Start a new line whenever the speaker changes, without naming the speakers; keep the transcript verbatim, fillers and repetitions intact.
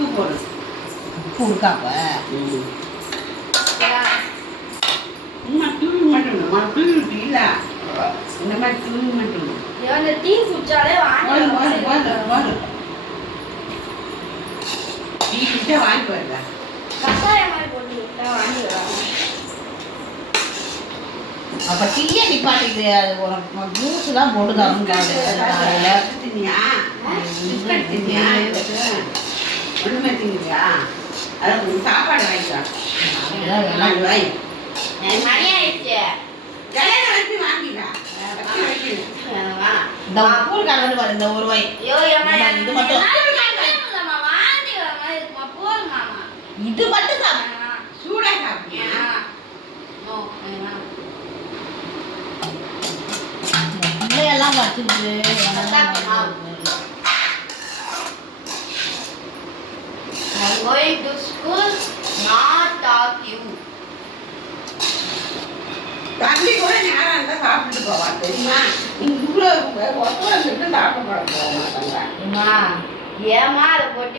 உப்பு போடு.
உப்பு இருக்காப்ப
சும்மா தூவி மட்டும் தூவி விட்டீங்கள இந்த மாதிரி தூவி மட்டும்
டீ குடிச்சாலே
வரும் வரும் வரும் வரும் டீ குடிச்சா வாங்கி போயிடல
கஷாயம் மாதிரி போட்டு விட்டா வாங்கி வராங்க.
அப்ப டீயே நிப்பாட்டிட்டு அது ஒரு ஜூஸ் தான் போட்டு தரணும் காலையில்
தின்னியா பிஸ்கட் தின்னியா ஒன்றுமே தின்னியா அதை கொஞ்சம் சாப்பாடு வாங்கிக்கலாம் நாலு வாய்
மணி ஆயிடுச்சு.
கல்யாணம் வச்சு வாங்கிக்கலாம்
இந்த உப்பு கலந்து பாரு இந்த ஒரு வாய்
ஐயோ ஏமா
இது மட்டும் இது மட்டும் சாப்பிடு
சூடாக சாப்பிட்டியா
பிள்ளையெல்லாம் வச்சுட்டு
I'm going to school, not talk you.
தம்பி கூட நேரம் இருந்தால் சாப்பிட்டுட்டு போவான் தெரியுமா இங்கே இவ்வளோ ஒத்தரை சாப்பிட போட போக மாட்டாங்க
ஏமா ஏமா அதை போட்டு